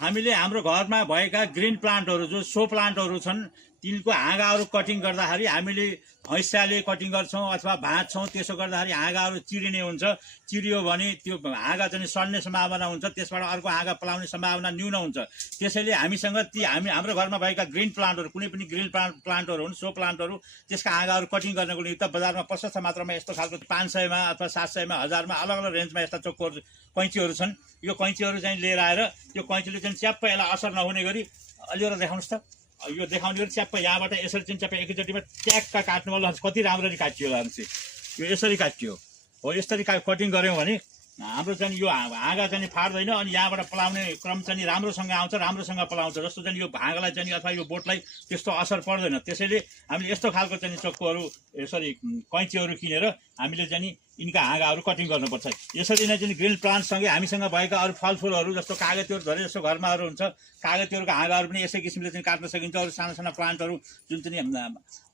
हामीले हाम्रो घरमा भएका ग्रिन प्लान्टहरू जो सो प्लान्टहरू छन् तिनको हाँगाहरू कटिङ गर्दाखेरि हामीले हैँस्याले कटिङ गर्छौँ अथवा भाँच्छौँ। त्यसो गर्दाखेरि हाँगाहरू चिरिने हुन्छ। चिरियो भने त्यो हाँगा चाहिँ सड्ने सम्भावना हुन्छ, त्यसबाट अर्को हाँगा पलाउने सम्भावना न्यून हुन्छ। त्यसैले हामीसँग हाम्रो घरमा भएका ग्रिन प्लान्टहरू कुनै पनि ग्रिन प्लान्टहरू हुन्, सो प्लान्टहरू, त्यसका हाँगाहरू कटिङ गर्नको निमित्त बजारमा प्रशस्त मात्रामा यस्तो खालको 500 मा अथवा 700 मा 1000 मा अलग अलग रेन्जमा यस्ता चोक्कोहरू कैँचीहरू छन्। यो कैँचीहरू चाहिँ लिएर आएर त्यो कैँचीले चाहिँ च्याप्प यसलाई असर नहुने गरी अलिअलि देखाउनुहोस् त। यो देखाउने गरी च्याप्प यहाँबाट यसरी चाहिँ च्याप्प एकैचोटिमा ट्याक्क काट्नु होला। कति राम्ररी काटियो लान्छ यो यसरी काटियो हो। यसरी कटिङ गऱ्यौँ भने हाम्रो चाहिँ यो हाँगा चाहिँ फाट्दैन अनि यहाँबाट पलाउने क्रम चाहिँ राम्रोसँग आउँछ, राम्रोसँग पलाउँछ। जस्तो चाहिँ यो हाँगालाई चाहिँ अथवा यो बोटलाई त्यस्तो असर पर्दैन। त्यसैले हामीले यस्तो खालको चाहिँ चक्कुहरू यसरी कैँचीहरू किनेर हामीले चाहिँ यिनका हाँगाहरू कटिङ गर्नुपर्छ। यसरी नै चाहिँ ग्रिन प्लान्टसँगै हामीसँग भएका अरू फलफुलहरू जस्तो कागतीहरू धेरै जस्तो घरमाहरू हुन्छ, कागतीहरूको हाँगाहरू पनि यसै किसिमले चाहिँ काट्न सकिन्छ। अरू साना साना प्लान्टहरू जुन चाहिँ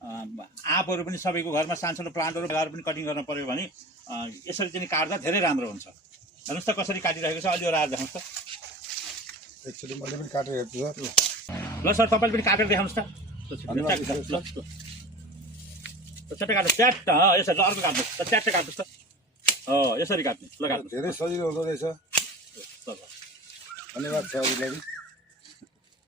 आँपहरू पनि सबैको घरमा सानो सानो प्लान्टहरू पनि कटिङ गर्न पर्यो भने यसरी चाहिँ काट्दा धेरै राम्रो हुन्छ। हेर्नुहोस् त कसरी काटिरहेको छ, अलि आएर देखाउनुहोस् त। एकचोटि मैले पनि काटेर हेर्छु सर। ल सर तपाईँले पनि काटेर देखाउनुहोस् त। चट्टै काट्नु च्याट्ट यसरी अर्को काट्नुहोस् त, च्याट्टै काट्नुहोस् त। यसरी काट्नु ल काट्नु धेरै सजिलो हुँदो रहेछ। धन्यवाद छ हजुरलाई।